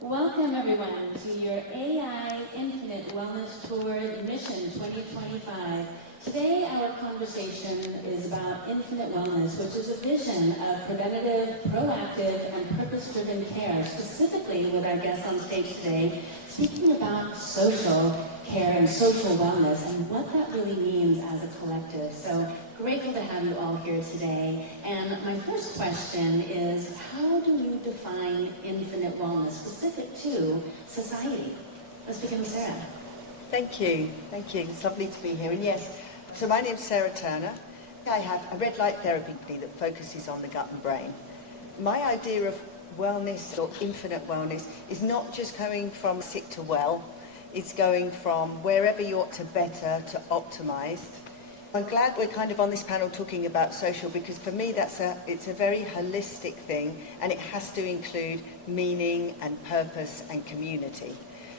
Welcome everyone to your AI Infinite Wellness Tour Admission 2025. Today our conversation is about infinite wellness, which is a vision of preventative, proactive, and purpose-driven care, specifically with our guests on stage today, speaking about social care and social wellness and what that really means as a collective. So grateful to have you all here today. And my first question is, how do you define infinite wellness specific to society? Let's begin with Sarah. Thank you. It's lovely to be here. And yes, so my name's Sarah Turner. I have a red light therapy company that focuses on the gut and brain. My idea of wellness or infinite wellness is not just going from sick to well. It's going from wherever you ought to better to optimized. I'm glad we're kind of on this panel talking about social, because for me it's a very holistic thing, and it has to include meaning and purpose and community.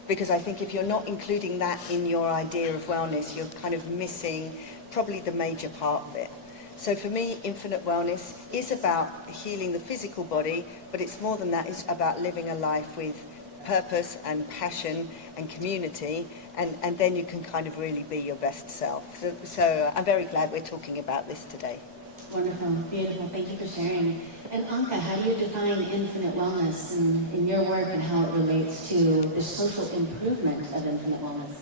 Because I think if you're not including that in your idea of wellness, you're kind of missing probably the major part of it. So for me, infinite wellness is about healing the physical body, but it's more than that. It's about living a life with purpose and passion and community, and then you can kind of really be your best self. So I'm very glad we're talking about this today. Wonderful, beautiful, thank you for sharing. And Anka, how do you define infinite wellness in your work and how it relates to the social improvement of infinite wellness?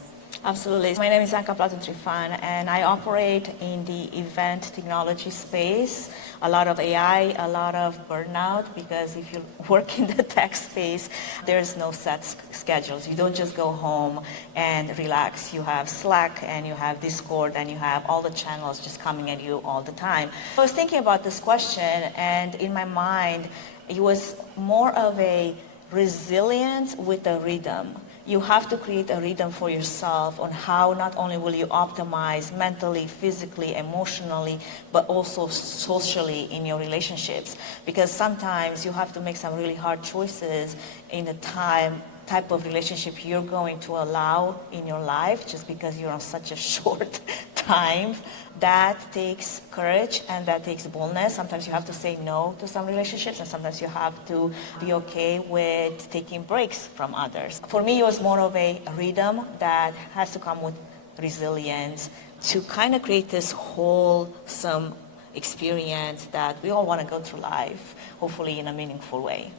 Absolutely. My name is Anka Platon-Trifan, and I operate in the event technology space. A lot of AI, a lot of burnout, because if you work in the tech space, there's no set schedules. You don't just go home and relax. You have Slack, and you have Discord, and you have all the channels just coming at you all the time. I was thinking about this question, and in my mind, it was more of a resilience with a rhythm. You have to create a rhythm for yourself on how not only will you optimize mentally, physically, emotionally, but also socially in your relationships. Because sometimes you have to make some really hard choices in the type of relationship you're going to allow in your life, just because you're on such a short time. That takes courage and that takes boldness. Sometimes you have to say no to some relationships, and sometimes you have to be okay with taking breaks from others. For me, it was more of a rhythm that has to come with resilience to kind of create this wholesome experience that we all want to go through life, hopefully in a meaningful way.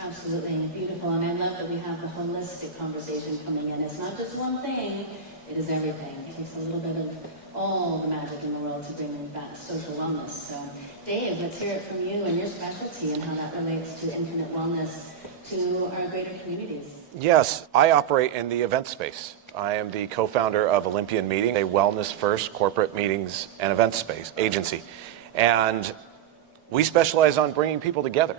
Absolutely, beautiful. And I love that we have the holistic conversation coming in. It's not just one thing, it is everything. It takes a little bit of all the magic in the world to bring in that social wellness. So Dave, let's hear it from you and your specialty and how that relates to infinite wellness to our greater communities. Yes, I operate in the event space. I am the co-founder of Olympian Meeting, a wellness-first corporate meetings and event space agency. And we specialize on bringing people together.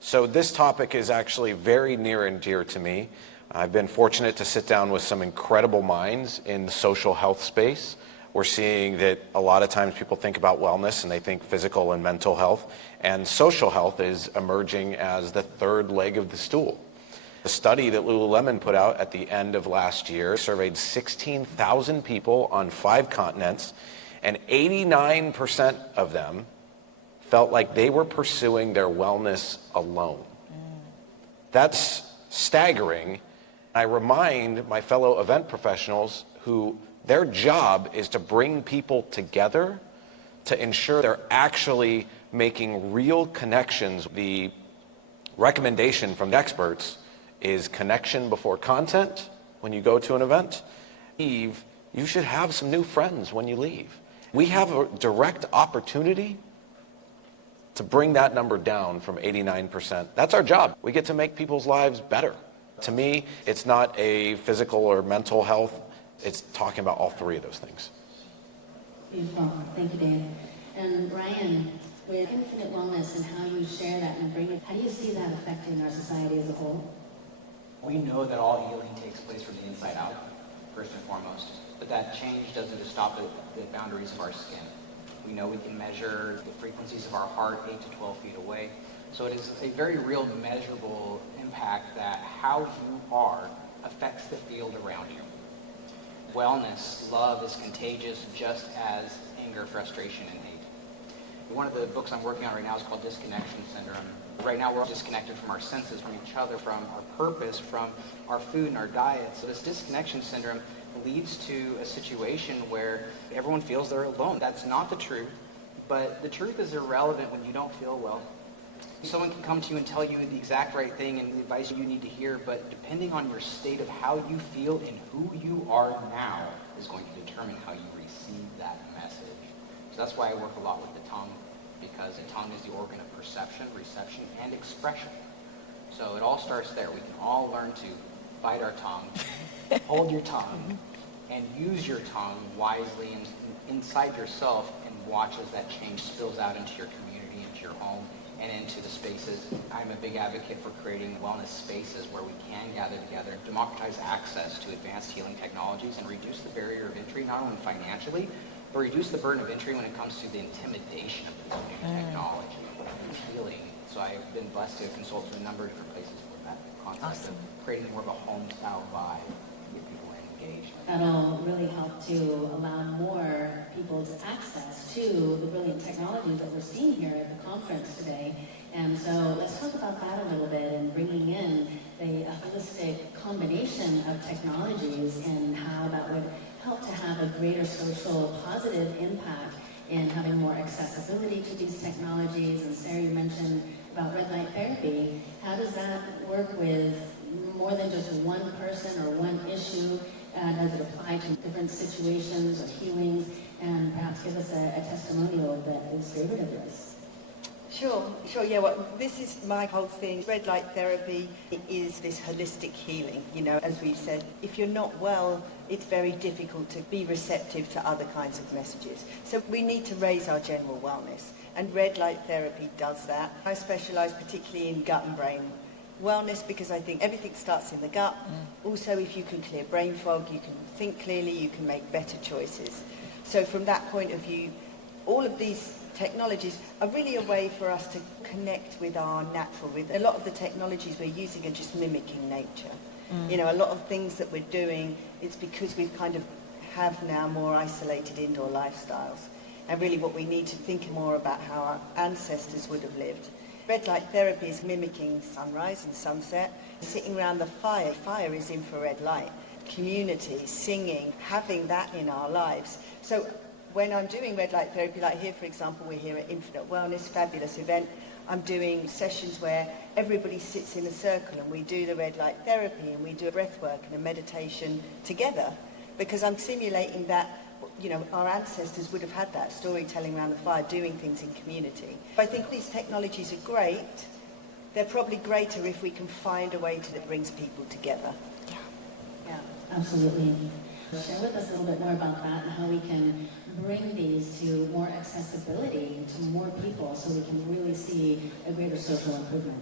So this topic is actually very near and dear to me. I've been fortunate to sit down with some incredible minds in the social health space. We're seeing that a lot of times people think about wellness and they think physical and mental health, and social health is emerging as the third leg of the stool. A study that Lululemon put out at the end of last year surveyed 16,000 people on 5 continents, and 89% of them felt like they were pursuing their wellness alone. That's staggering. I remind my fellow event professionals who their job is to bring people together to ensure they're actually making real connections. The recommendation from the experts is connection before content when you go to an event. You should have some new friends when you leave. We have a direct opportunity to bring that number down from 89%. That's our job. We get to make people's lives better. To me, it's not a physical or mental health. It's talking about all 3 of those things. Beautiful. Thank you, Dave. And Ryan, with infinite wellness and how you share that and bring it, how do you see that affecting our society as a whole? We know that all healing takes place from the inside out, first and foremost, but that change doesn't just stop at the boundaries of our skin. We know we can measure the frequencies of our heart 8 to 12 feet away. So it is a very real measurable impact that how you are affects the field around you. Wellness, love is contagious just as anger, frustration, and hate. One of the books I'm working on right now is called Disconnection Syndrome. Right now we're disconnected from our senses, from each other, from our purpose, from our food and our diet. So this disconnection syndrome leads to a situation where everyone feels they're alone. That's not the truth, but the truth is irrelevant when you don't feel well. Someone can come to you and tell you the exact right thing and the advice you need to hear, but depending on your state of how you feel and who you are now is going to determine how you receive that message. So that's why I work a lot with the tongue, because the tongue is the organ of perception, reception, and expression. So it all starts there. We can all learn to bite our tongue, hold your tongue, and use your tongue wisely inside yourself, and watch as that change spills out into your community, into your home, and into the spaces. I'm a big advocate for creating wellness spaces where we can gather together, democratize access to advanced healing technologies, and reduce the barrier of entry, not only financially, but reduce the burden of entry when it comes to the intimidation of this new technology and healing. So I've been blessed to consult to a number of different places with that concept of creating more of a home-style vibe to get people engaged. That'll really help to allow more people's access to the brilliant technologies that we're seeing here at the conference today. And so let's talk about that a little bit, and bringing in a holistic combination of technologies and how that would help to have a greater social positive impact in having more accessibility to these technologies. And Sarah, you mentioned about red light therapy. How does that work with more than just one person or one issue? Does it apply to different situations or healings? And perhaps give us a testimonial that is favorite of yours. Sure, yeah, well, this is my whole thing. Red light therapy is this holistic healing. You know, as we've said, if you're not well, it's very difficult to be receptive to other kinds of messages. So we need to raise our general wellness, and red light therapy does that. I specialise particularly in gut and brain wellness because I think everything starts in the gut. Also, if you can clear brain fog, you can think clearly, you can make better choices. So from that point of view, all of these technologies are really a way for us to connect with our natural rhythm. A lot of the technologies we're using are just mimicking nature. You know, a lot of things that we're doing, it's because we kind of have now more isolated indoor lifestyles. And really what we need to think more about how our ancestors would have lived. Red light therapy is mimicking sunrise and sunset. Sitting around the fire, fire is infrared light. Community, singing, having that in our lives. So when I'm doing red light therapy, like here, for example, we're here at Infinite Wellness, fabulous event. I'm doing sessions where everybody sits in a circle and we do the red light therapy and we do a breath work and a meditation together, because I'm simulating that, you know, our ancestors would have had that storytelling around the fire, doing things in community. I think these technologies are great. They're probably greater if we can find a way that brings people together. Yeah, absolutely. Share with us a little bit more about that and how we can bring these to more accessibility to more people so we can really see a greater social improvement.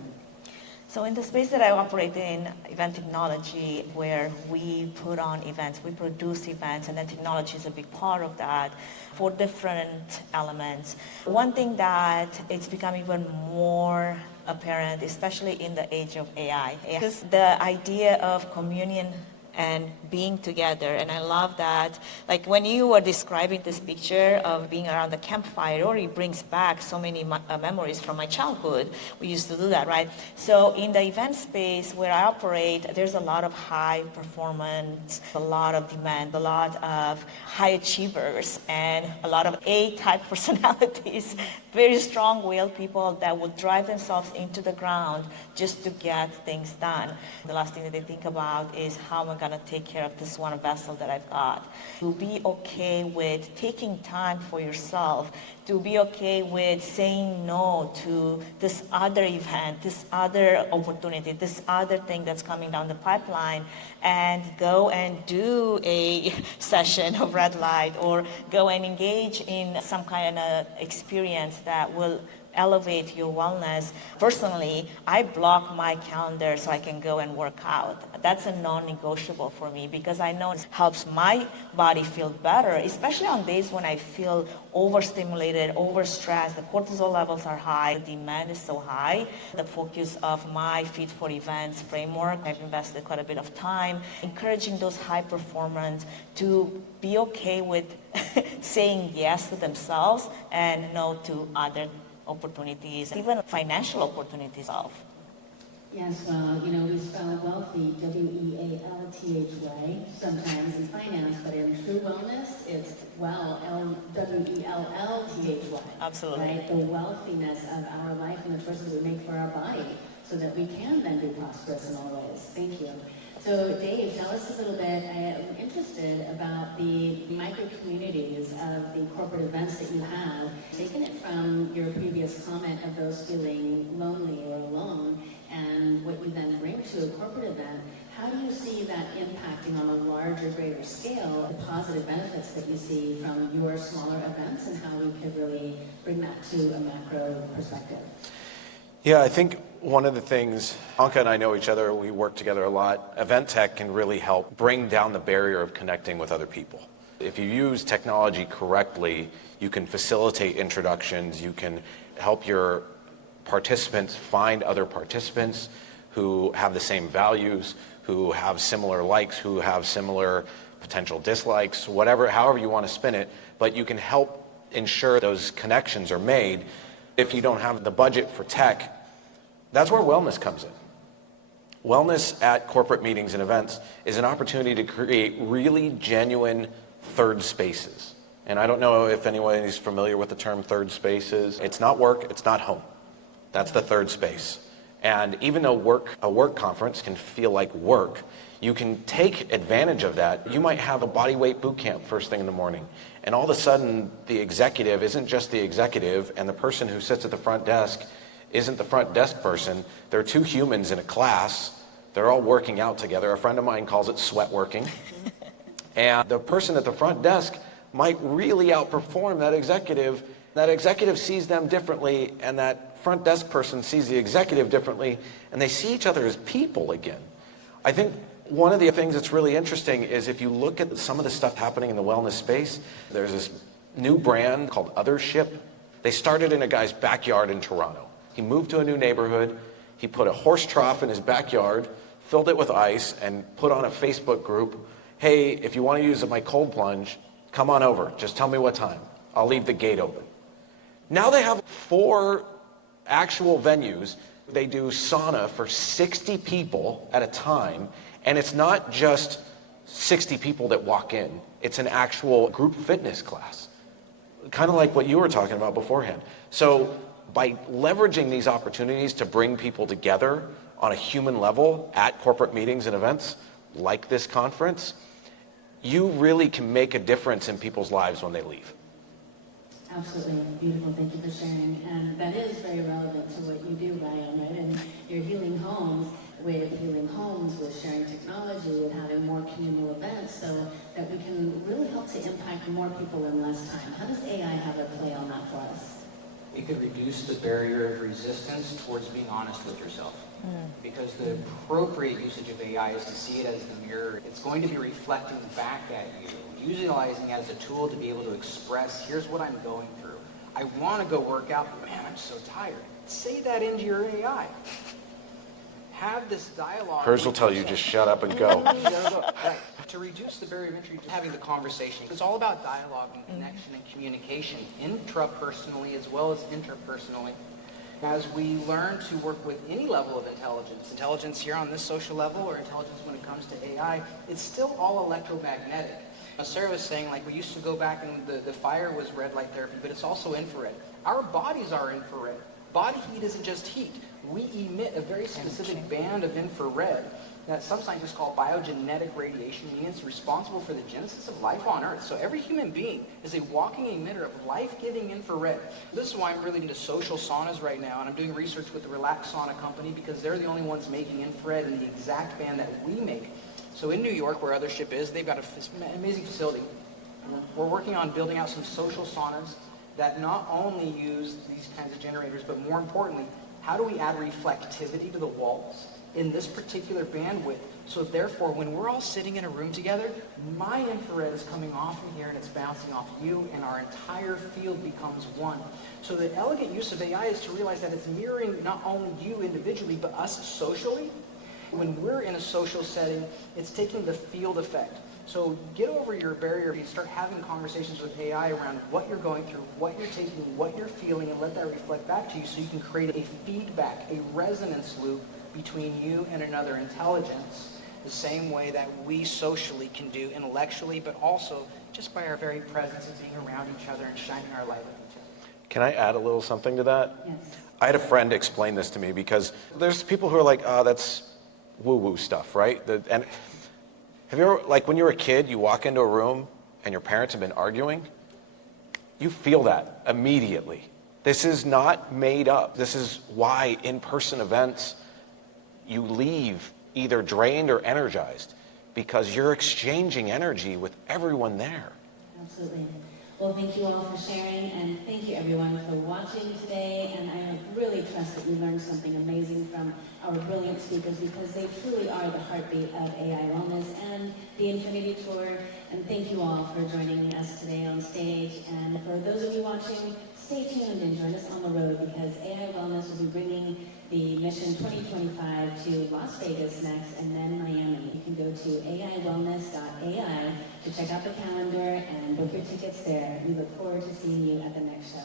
So in the space that I operate in, event technology, where we put on events, we produce events, and then technology is a big part of that for different elements. One thing that it's become even more apparent, especially in the age of AI, is the idea of communion and being together. And I love that, like when you were describing this picture of being around the campfire, it already brings back so many memories from my childhood. We used to do that, right? So in the event space where I operate, there's a lot of high performance, a lot of demand, a lot of high achievers, and a lot of A-type personalities, very strong-willed people that will drive themselves into the ground just to get things done. The last thing that they think about is how am I going to take care of this one vessel that I've got. To be okay with taking time for yourself, to be okay with saying no to this other event, this other opportunity, this other thing that's coming down the pipeline, and go and do a session of red light or go and engage in some kind of experience that will elevate your wellness. Personally, I block my calendar so I can go and work out. That's a non-negotiable for me because I know it helps my body feel better, especially on days when I feel overstimulated, overstressed, the cortisol levels are high, the demand is so high. The focus of my Fit for Events framework, I've invested quite a bit of time encouraging those high performers to be okay with saying yes to themselves and no to other opportunities, even financial opportunities. Yes, well, we spell wealthy, W-E-A-L-T-H-Y, sometimes in finance, but in true wellness, it's W-E-L-L-T-H-Y. Absolutely. Right? The wealthiness of our life and the choices we make for our body so that we can then be prosperous in all ways. Thank you. So Dave, tell us a little bit, I am interested about the micro communities of the corporate events that you have, taking it from your previous comment of those feeling lonely or alone, and what you then bring to a corporate event. How do you see that impacting on a larger, greater scale, the positive benefits that you see from your smaller events and how we could really bring that to a macro perspective? Yeah, I think one of the things, Anka and I know each other, we work together a lot. Event tech can really help bring down the barrier of connecting with other people. If you use technology correctly, you can facilitate introductions, you can help your participants find other participants who have the same values, who have similar likes, who have similar potential dislikes, whatever, however you want to spin it, but you can help ensure those connections are made. If you don't have the budget for tech, that's where wellness comes in. Wellness at corporate meetings and events is an opportunity to create really genuine third spaces. And I don't know if anyone is familiar with the term third spaces. It's not work, it's not home. That's the third space. And even though a work conference can feel like work, you can take advantage of that. You might have a body weight boot camp first thing in the morning, and all of a sudden the executive isn't just the executive, and the person who sits at the front desk isn't the front desk person. They're two humans in a class. They're all working out together. A friend of mine calls it sweat working. And the person at the front desk might really outperform that executive. That executive sees them differently, and that front desk person sees the executive differently, and they see each other as people again. I think one of the things that's really interesting is if you look at some of the stuff happening in the wellness space, there's this new brand called Othership. They started in a guy's backyard in Toronto. He moved to a new neighborhood. He put a horse trough in his backyard, filled it with ice, and put on a Facebook group, hey, if you want to use my cold plunge, come on over. Just tell me what time. I'll leave the gate open. Now they have 4 actual venues. They do sauna for 60 people at a time, and it's not just 60 people that walk in. It's an actual group fitness class, kind of like what you were talking about beforehand. So by leveraging these opportunities to bring people together on a human level at corporate meetings and events like this conference, you really can make a difference in people's lives when they leave. Absolutely beautiful. Thank you for sharing. And that is very relevant to what you do, Ryan, right? And you're healing homes, the way of healing homes with sharing technology, with having more communal events so that we can really help to impact more people in less time. How does AI have a play on that for us? It could reduce the barrier of resistance towards being honest with yourself. Because the appropriate usage of AI is to see it as the mirror. It's going to be reflecting back at you, utilizing it as a tool to be able to express, here's what I'm going through. I want to go work out, but man, I'm so tired. Say that into your AI. Have this dialogue. Hers will tell you, just shut up and go. Right. To reduce the barrier of entry, just having the conversation. It's all about dialogue and connection and communication, intrapersonally as well as interpersonally. As we learn to work with any level of intelligence here on this social level or intelligence when it comes to AI, it's still all electromagnetic. As Sarah was saying, like we used to go back and the fire was red light therapy, but it's also infrared. Our bodies are infrared. Body heat isn't just heat. We emit a very specific band of infrared that some scientists call biogenetic radiation, meaning it's responsible for the genesis of life on Earth. So every human being is a walking emitter of life-giving infrared. This is why I'm really into social saunas right now, and I'm doing research with the Relax Sauna company because they're the only ones making infrared in the exact band that we make. So in New York, where Othership is, they've got an amazing facility. We're working on building out some social saunas that not only use these kinds of generators, but more importantly, how do we add reflectivity to the walls in this particular bandwidth? So therefore, when we're all sitting in a room together, my infrared is coming off of here and it's bouncing off you, and our entire field becomes one. So the elegant use of AI is to realize that it's mirroring not only you individually, but us socially. When we're in a social setting, it's taking the field effect. So get over your barrier and start having conversations with AI around what you're going through, what you're taking, what you're feeling, and let that reflect back to you so you can create a feedback, a resonance loop between you and another intelligence, the same way that we socially can do intellectually, but also just by our very presence of being around each other and shining our light on each other. Can I add a little something to that? Yes. I had a friend explain this to me because there's people who are like, oh, that's woo-woo stuff, right? And have you ever, like when you were a kid, you walk into a room and your parents have been arguing? You feel that immediately. This is not made up. This is why in-person events, you leave either drained or energized because you're exchanging energy with everyone there. Absolutely. Well, thank you all for sharing, and thank you everyone for watching today. And I really trust that you learned something amazing from our brilliant speakers, because they truly are the heartbeat of AI Wellness and the Infinity Tour. And thank you all for joining us today on stage. And for those of you watching, stay tuned and join us on the road, because AI Wellness will be bringing the Mission 2025 to Las Vegas next, and then Miami. You can go to aiwellness.ai to check out the calendar and book your tickets there. We look forward to seeing you at the next show.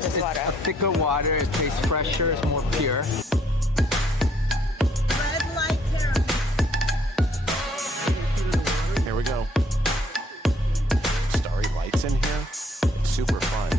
This water. A thicker water, it tastes fresher, it's more pure. Here we go. Starry lights in here. It's super fun.